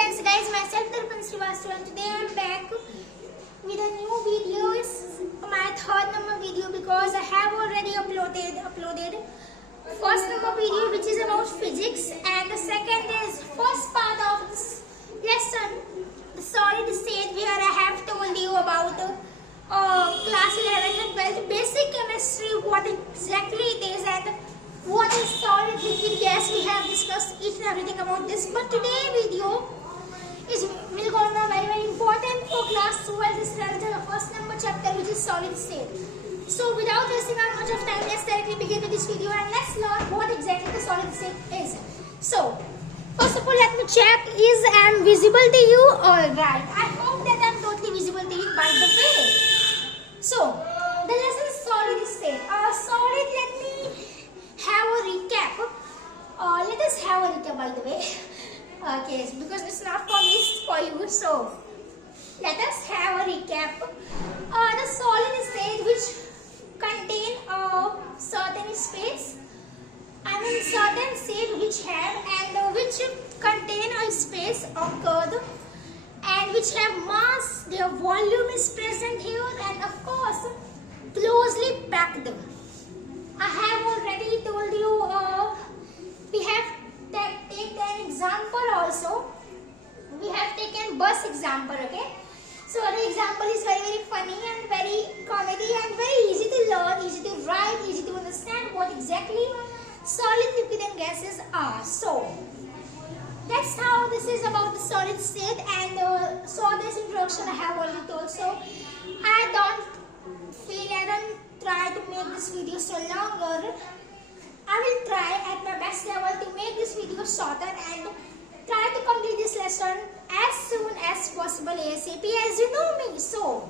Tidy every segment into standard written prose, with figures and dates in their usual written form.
friends, guys, myself Darpan Srivastava, and today I am back with a new video. It's my third number video because I have already uploaded first number video which is about physics, and the second is first part of this lesson, the solid state, where I have told you about class 11 and 12 basic chemistry, what exactly it is and what is solid liquid gas. We have discussed each and everything about this, but today video will go on very important for class 12. This is the first number chapter which is solid state. So without wasting much of time, let's directly begin with this video and let's learn what exactly the solid state is. So first of all, let me check, is I am visible to you? Alright, I hope that I am totally visible to you. By the way, so the lesson is solid state. Solid, let me have a recap. Let us have a recap, by the way. Okay, because it's not for me, it's for you. So let us have a recap. The solid state which contain a certain space, certain shape which have and which contain a space occurred and which have mass, their volume is present here, and of course closely packed. I have already told you, we have taken an example also. We have taken bus example, okay? So the example is very funny and very comedy and very easy to learn, easy to write, easy to understand what exactly solid, liquid and gases are. So that's how this is about the solid state, and so this introduction I have already told. So I don't try to make this video so longer. I will try at my best level to make this video shorter and try to complete this lesson as soon as possible ASAP, as you know me. So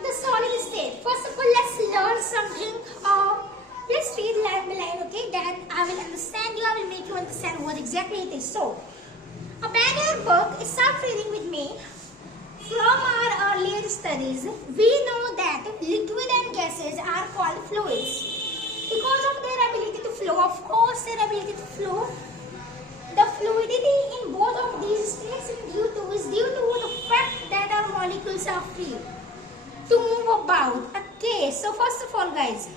the solid state, first of all, let's learn something. Let's read line by line, okay? Then I will understand you, I will make you understand what exactly it is. So a banner book, start reading with me. From our earlier studies, we know that liquid and gases are called fluids because of their ability to flow. Of course, their ability to flow. The fluidity in both of these states is due to the fact that our molecules are free to move about. Okay, so first of all, guys,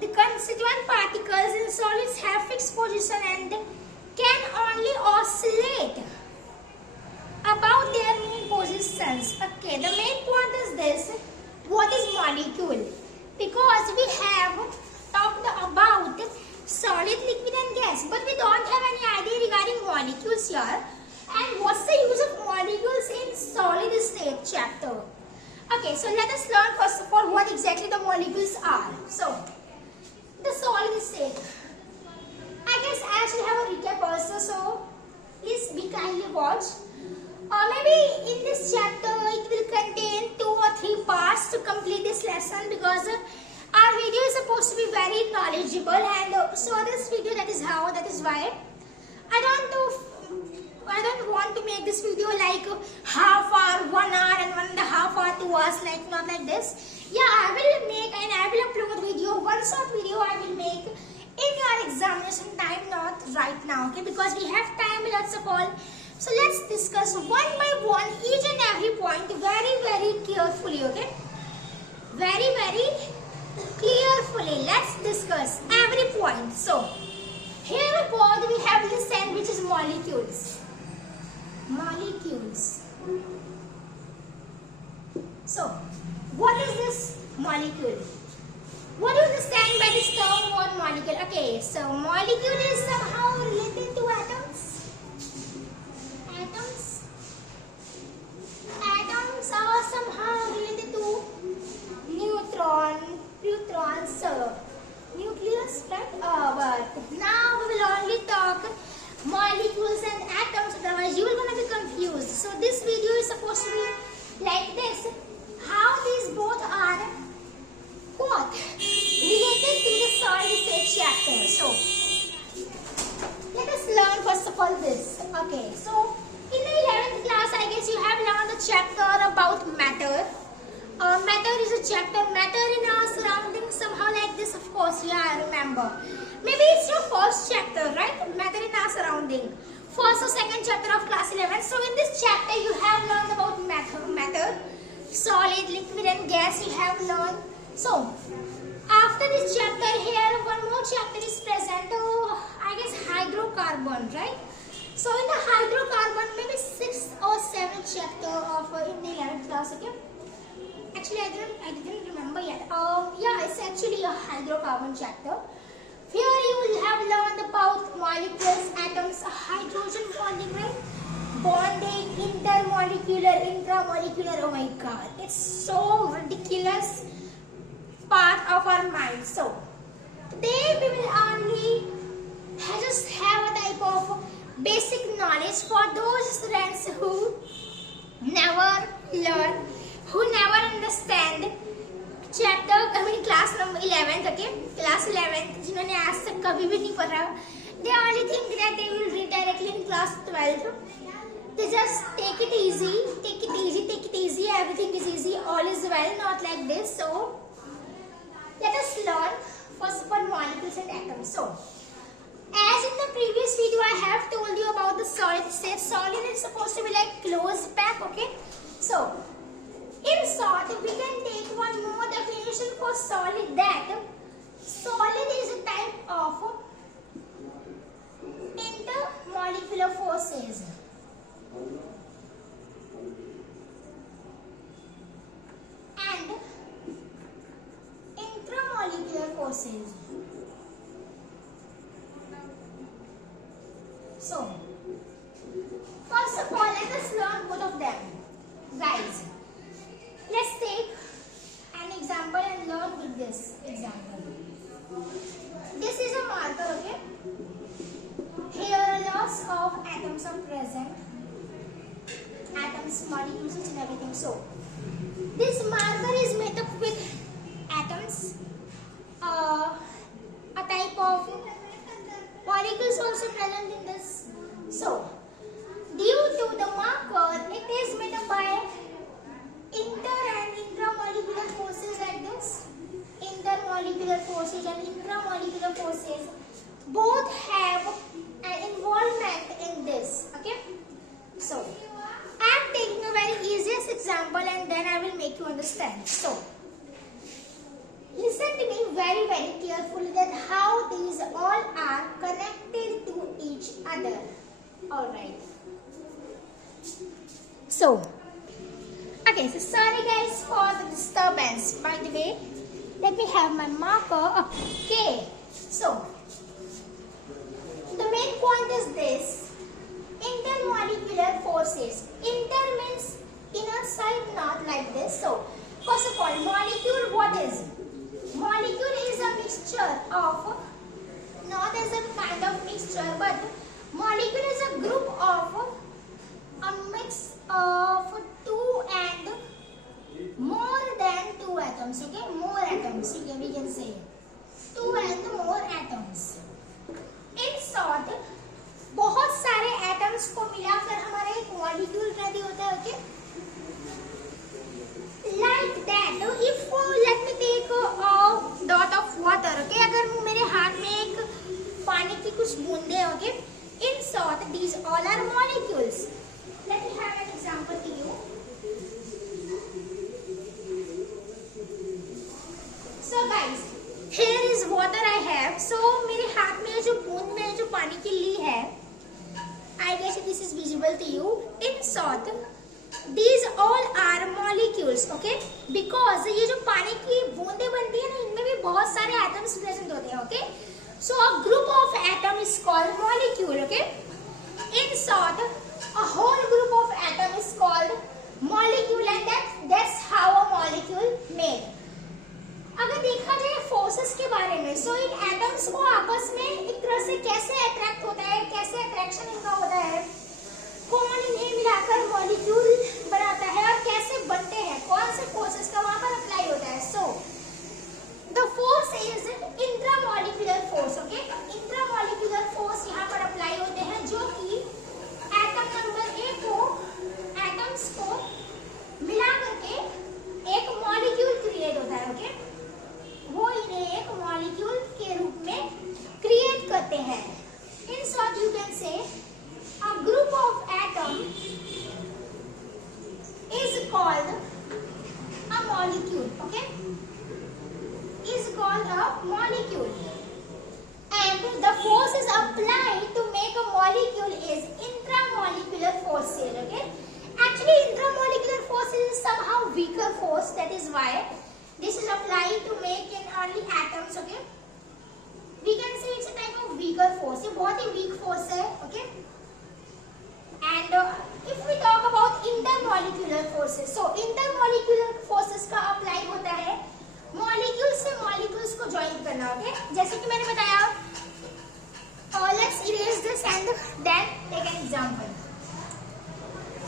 the constituent particles in solids have fixed position and can only oscillate about their mean positions. Okay, the main point is this: what is molecule? Because we have talked about solid, liquid and gas, but we don't have any idea regarding molecules here. And what's the use of molecules in solid state chapter? Okay, so let us learn first of all what exactly the molecules are. So the solid state, I guess I should have a recap also, so please be kindly watch. Maybe in this chapter it will contain 2 or 3 parts to complete this lesson, because our video is supposed to be very knowledgeable, and so this video, that is why I don't want to make this video like half hour, 1 hour and 1.5 hour, 2 hours, like not like this. Yeah, I will make and I will upload video, one short video I will make in your examination time, not right now, okay? Because we have time, lots of all. So let's discuss one by one each and every point very carefully, okay? Very carefully. Let's discuss every point. So here above we have this end, which is molecules. Molecules. So what is this molecule? What do you understand by this term word molecule? Okay, so molecule is somehow related to atoms. Atoms are somehow related to neutrons, nucleus, right? But now we will only talk molecules and atoms, otherwise you are going to be confused. So this video is supposed to be like this: how these both are what? Related to the solid state chapter. So let us learn first of all this. Okay, so in the 11th class, I guess you have learned a chapter about matter. Matter is a chapter, matter in our surroundings, somehow like this, of course. Yeah, I remember. Maybe it's your first chapter, right? Matter in our surrounding. first or second chapter of class 11. So in this chapter you have learned about matter, solid, liquid and gas you have learned. So after this chapter here one more chapter is present, I guess hydrocarbon, right? So in the hydrocarbon maybe 6th or 7th chapter of in the 11th class, okay? Actually I didn't remember yet. Yeah, it's actually a hydrocarbon chapter. Here you will have learned about molecules, atoms, hydrogen bonding, right? Bonding, intermolecular, intramolecular. Oh my god, it's so ridiculous part of our mind. So today we will only just have a type of basic knowledge for those students who never learn, who never understand chapter कभी class number 11th, okay, class 11th जिन्होंने आज तक कभी भी नहीं पढ़ा, they only think that they will read directly in class 12th. They just take it easy, everything is easy, all is well, not like this. So let us learn first of all molecules and atoms. So as in the previous video I have told you about the solid. Say solid is supposed to be like closed pack, okay? So in short, we can take one more definition for solid, that solid is a type of intermolecular forces. And intramolecular forces. So, first of all, let us learn both of them, guys. Let's take an example and learn with this example. This is a marker, okay? Here lots of atoms are present. Atoms, molecules and everything. So, this marker is made up with atoms, a type of molecules also present in this. So, due to the marker, it is made up by inter and intramolecular forces like this. Intermolecular forces and intramolecular forces both have an involvement in this, okay? So, I am taking a very easiest example and then I will make you understand. So, listen to me very carefully that how these all are connected to each other. Alright. So, okay, so sorry guys for the disturbance. By the way, let me have my marker. Okay, so the main point is this: intermolecular forces. Inter means inner side, not like this. So, first of all, molecule, what is? Molecule is a mixture of, not as a kind of mixture, but molecule is a group of a mix of two and more than two atoms, okay? More atoms, we can say. Two and more atoms. In short, बहुत सारे atoms को मिलाकर हमारा एक molecule ready होता है, okay? Like that, if let me take a dot of water, okay? अगर मेरे हाथ में एक पानी की कुछ बूंदे, okay? In short, these all are molecules. Let me have an example to you. So guys, here is water I have. So मेरे हाथ में जो बूंद में जो पानी की ली है, I guess this is visible to you. In short, these all are molecules, okay? Because ये जो पानी की बूंदें बनती है ना, इनमें भी बहुत सारे atoms present होते हैं, okay? So a group of atom is called molecule, okay? In short, a whole group of atom is called molecule, and that's how a molecule made. अगर देखा जाए फोर्सेस के बारे में, so इन एटम्स को आपस में एक तरह से कैसे अट्रैक्ट होता है, कैसे अट्रैक्शन इनका होता है, कौन इन्हें मिलाकर मॉलिक्यूल बनाता है और कैसे बनते हैं, कौन से फोर्सेस का वहां पर अप्लाई होता है. So the force is intramolecular force, okay? Intramolecular force यहाँ पर अप्लाई होते हैं जो कि एटम नंबर ए को, एटम्स को मिला करके एक मॉलिक्यूल क्रिएट होता है, ओके? वो इन्हें एक मॉलिक्यूल के रूप में क्रिएट करते हैं. In short you can say a molecule is intramolecular forces. Okay, actually intramolecular forces is somehow weaker force, that is why this is applied to make in only atoms. Okay, we can say it's a type of weaker force. ये बहुत ही weak force है. Okay, and if we talk about intermolecular forces, so intermolecular forces का apply होता है molecules से molecules को join करना. Okay, जैसे कि मैंने बताया, let's erase this and then take an example.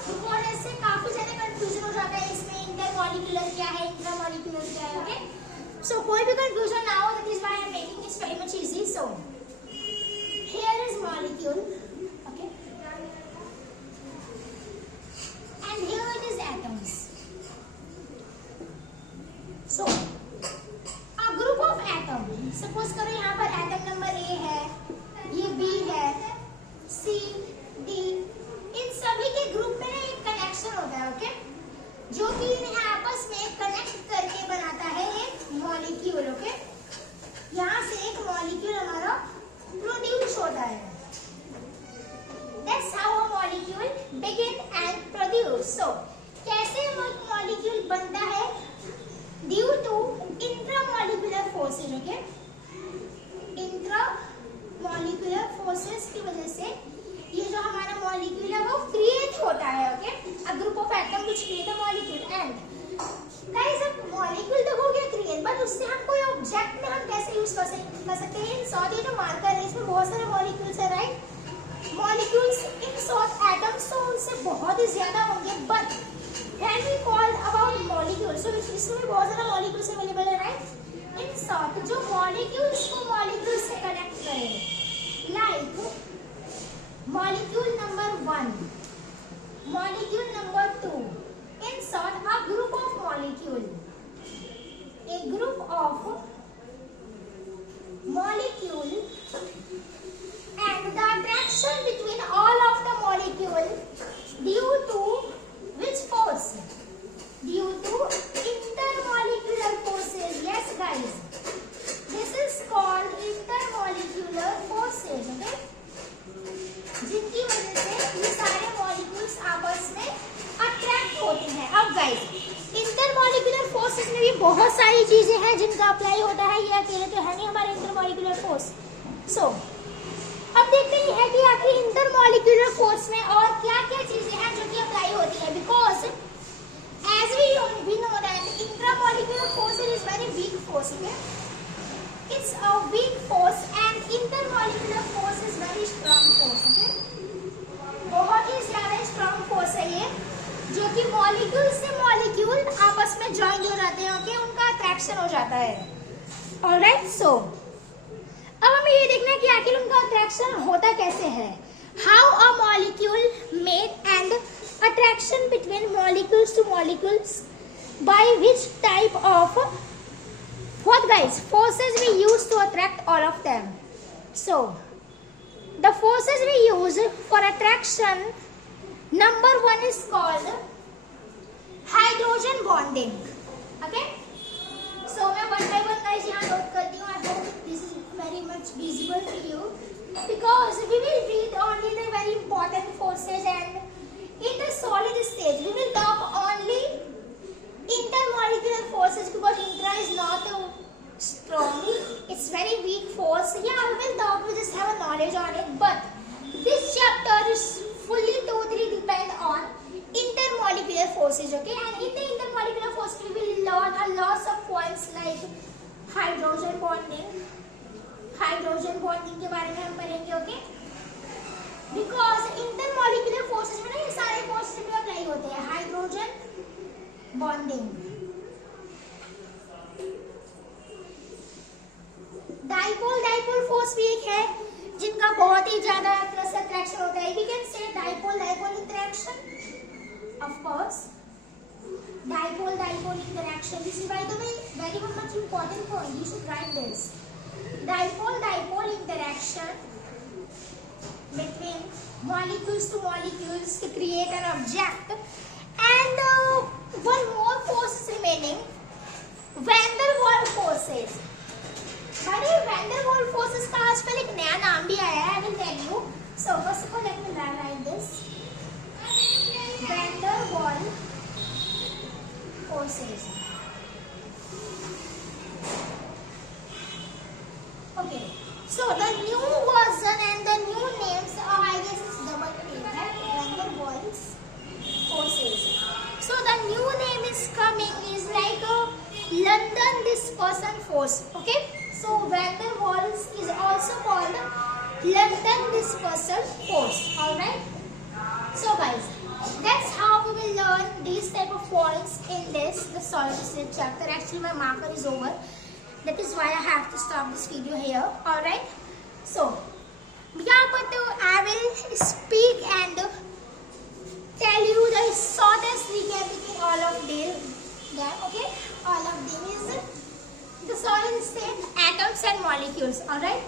Because इससे काफी ज्यादा कंफ्यूजन हो जाता है इसमें, इंटरमॉलिक्यूलर क्या है, इंट्रामॉलिक्यूलर क्या है. ओके, सो कोई भी कंफ्यूजन ना हो, that is why I am making it very much easy. So here is molecule, okay, and here it is atoms. So group of atom, suppose करो यहाँ पर एटम नंबर ए है, ये बी है, सी, डी, इन सभी के ग्रुप में एक कनेक्शन होता है. ओके, जो कि इन्हें आपस में कनेक्ट करके बनाता है एक मॉलिक्यूल. ओके, यहाँ से एक मॉलिक्यूल हमारा प्रोड्यूस होता है. That's how a molecule begin and produce. So कैसे मॉलिक्यूल बनता है? Due to intramolecular forces. Okay, intramolecular forces की वजह से ये जो हमारा मॉलिक्यूल है वो क्रिएट होता है. Okay, a group of atom which create a molecule. And guys, अब मॉलिक्यूल तो हो गया क्रिएट, बट उससे हम कोई ऑब्जेक्ट में हम कैसे यूज कर सकते हैं? इन शॉर्ट ये जो मार्कर है इसमें बहुत सारे मॉलिक्यूल्स है, right? Molecules in short atoms तो उनसे बहुत ही ज्यादा होंगे, but when we call about molecules, so इसमें बहुत सारा molecules अवेलेबल है, राइट? इन शॉर्ट जो molecules को molecules से कनेक्ट करें, like molecule number 1, molecule number 2, in short a group of molecule, a group of molecule, and the attraction between all of the molecule due to which force? Due to intermolecular forces. Yes guys, this is called intermolecular forces. Okay, जिनकी वजह से ये सारे molecules आपस में attract होते हैं. अब गाइस, इंटरमॉलिक्यूलर फोर्सेस में भी बहुत सारी चीजें हैं जिनका अप्लाई होता है. ये अकेले तो है नहीं हमारे इंटरमॉलिक्यूलर फोर्स. सो अब देखते हैं कि आखिर इंटरमॉलिक्यूलर फोर्स में और क्या क्या चीजें हैं जो कि अप्लाई होती है. Because as we know that intramolecular force is very weak force. It's a weak force and intermolecular force is very strong force. Okay, बहुत ही ज्यादा स्ट्रॉन्ग फोर्स है ये, जो कि मॉलिक्यूल से मॉलिक्यूल आपस में ज्वाइन हो जाते हैं. ओके, उनका अट्रैक्शन हो जाता है. ऑलराइट, सो अब हमें ये देखना है कि आखिर उनका अट्रैक्शन होता कैसे है. How a molecule made and attraction between molecules two molecules, by which type of what guys forces we use to attract all of them. So the forces we use for attraction, number 1 is called hydrogen bonding. Okay, so मैं one by one guys यहाँ note करती हूँ. I hope this is very much visible to you, because we will read only the very important forces, and in the solid stage we will talk only intermolecular forces, because intra is not strong, it's very weak force. Yeah, we will talk, we just have a knowledge on it, but this chapter is fully totally depend on intermolecular forces. Okay, and in the intermolecular forces we will learn a lots of points like hydrogen bonding. Hydrogen bonding के बारे में हम पढ़ेंगे. Okay, because intermolecular forces में ना ये सारे forces भी अप्लाई होते हैं. हाइड्रोजन बॉन्डिंग, डाइपोल फोर्स भी एक है जिनका बहुत ही ज्यादा प्लस अट्रैक्शन होता है. We can say dipole interaction. Of course dipole interaction, this is by the way very much important point, you should write this. Dipole interaction between molecules to molecules to create an object, and one more force is remaining, van der Waals forces. बड़े van der Waals forces का आजकल एक नया नाम भी आया है. I will tell you. So first of all forces. Okay, so the new version and the new names, I guess it's double name, right? Van der Waals forces. So the new name is coming is like a London Dispersion Force. Okay, so Van der Waals is also called London Dispersion Force. All right. So guys, that's how we will learn these type of points in the solid state chapter. Actually, my marker is over. That is why I have to stop this video here. All right. So yeah, but I will speak and tell you the shortest recap between all of them. Okay, all of them is the solid state atoms and molecules. All right.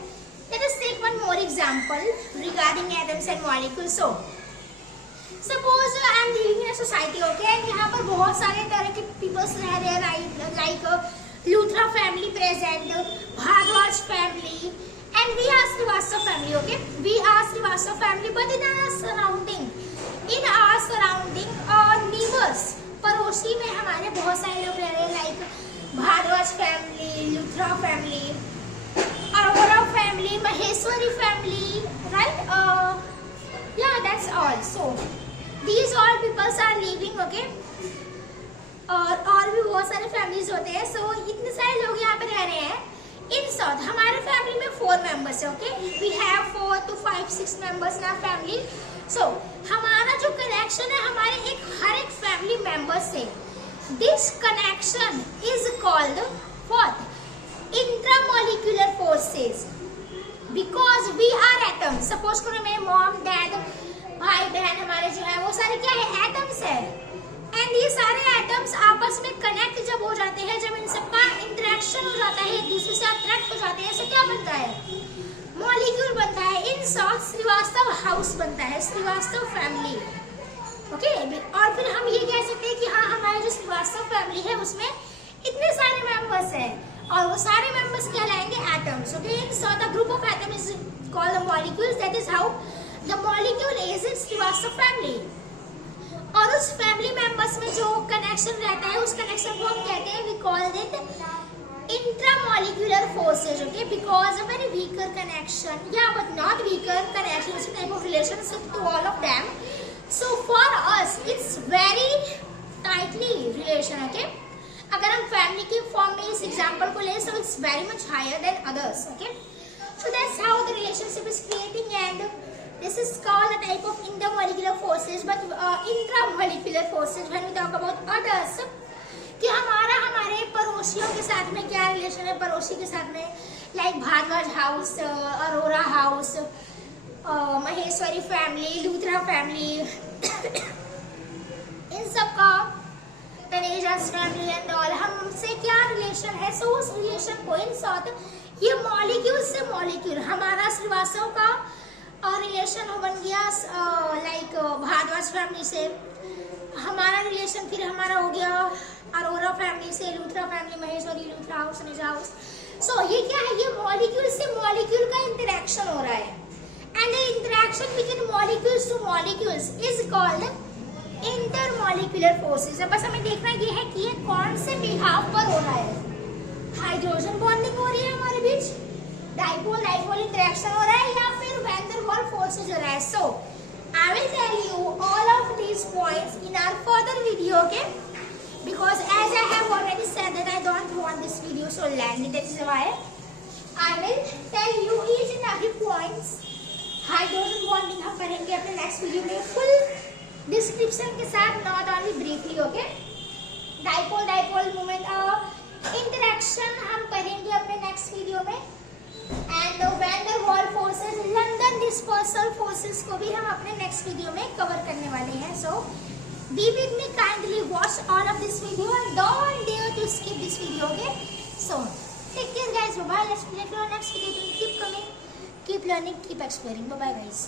Let us take one more example regarding atoms and molecules. So suppose I am living in society, okay, and यहाँ पर बहुत सारे तरह के peoples रह रहे हैं, like Luthra family present, Bhardwaj family, and we are Srivastava family. Okay, we are Srivastava family, but in our surrounding neighbours, पड़ोसी में हमारे बहुत सारे लोग रह रहे हैं, like Bhardwaj family, Luthra family, Arora family, Maheshwari family, right? Yeah, that's all. So these all peoples are living, okay? और भी बहुत सारे फैमिलीज होते हैं. सो इतने सारे लोग यहाँ पे रह रहे हैं. इन शॉर्ट हमारे फैमिली में 4 मेंबर्स है, okay? We have 4 to 5, 6 members in our family. So हमारा जो कनेक्शन है हमारे हर एक फैमिली मेंबर से, this connection is called what? Intramolecular forces. Because we are atoms. Suppose करो मेरे मॉम डैड भाई बहन हमारे जो है वो सारे क्या है? एटम्स है. एंड ये सारे एटम्स आपस में कनेक्ट जब हो जाते हैं, जब इन सबका इंटरेक्शन हो जाता है, एक दूसरे से अट्रैक्ट हो जाते हैं, तो क्या बनता है? मॉलिक्यूल बनता है. इन शॉर्ट श्रीवास्तव हाउस बनता है, श्रीवास्तव फैमिली. ओके, और फिर हम ये कह सकते हैं कि हाँ, हमारे जो श्रीवास्तव फैमिली है उसमें इतने सारे मेंबर्स हैं, और वो सारे मेंबर्स क्या लाएंगे? Atoms. Okay, so the group of atom is called the molecules. That is how the molecule is in Srivastava family. और उस फैमिली मेंबर्स में जो कनेक्शन रहता है, उस कनेक्शन को हम कहते हैं, we call it intramolecular forces. Okay, because a very weaker connection, या but not weaker connection, it's type of relationship to all of them. So for us it's very tightly relation. Okay, अगर हम family की form में इस example को लें, so it's very much higher than others. Okay, so that's how the relationship is creating, and this is called a type of intermolecular forces. But intramolecular forces when we talk about others, कि हमारे पड़ोसियों के साथ में क्या relation है? पड़ोसी के साथ में like Bhardwaj house, Arora house, Maheshwari family, Luthra family, इन सब का तनेजास फैमिली एंड ऑल, हमसे क्या रिलेशन है? सो उस रिलेशन को इन शॉर्ट ये मॉलिक्यूल से मॉलिक्यूल, हमारा श्रीवास्तव का रिलेशन बन गया लाइक भारद्वाज फैमिली से, हमारा रिलेशन फिर हमारा हो गया अरोरा फैमिली से, लूथरा फैमिली, महेश्वरी, लूथरा हाउस, निजा हाउस. सो ये क्या है? ये मॉलिक्यूल से मॉलिक्यूल का इंटरेक्शन हो रहा है, and the interaction between molecules two molecules is called intermolecular forces. बस हमें देखना ये है कि ये कौन से बिहाफ पर हो रहा है. हाइड्रोजन बॉन्डिंग हो रही है हमारे बीच, डाइपोल डाइपोल इंटरेक्शन हो रहा है, या फिर वैन डर वाल फोर्सेस हो रहा है. So I will tell you all of these points in our further video, okay? Because as I have already said that I don't want this video so lengthy, that is why I will tell you each and every points. Hydrogen bonding हम पढ़ेंगे अपने next video में full description के साथ, not only briefly. Okay, dipole dipole moment interaction हम पढ़ेंगे अपने next video में, एंड वैन डर वाल फोर्सेस, लंदन डिस्पर्सल फोर्सेस को भी हम अपने नेक्स्ट वीडियो में कवर करने वाले हैं. सो be with me, kindly watch all of this video and don't dare to skip this video. Okay, so take care guys, bye bye. Let's meet you on next video. Keep coming, keep learning, keep exploring. Bye bye guys.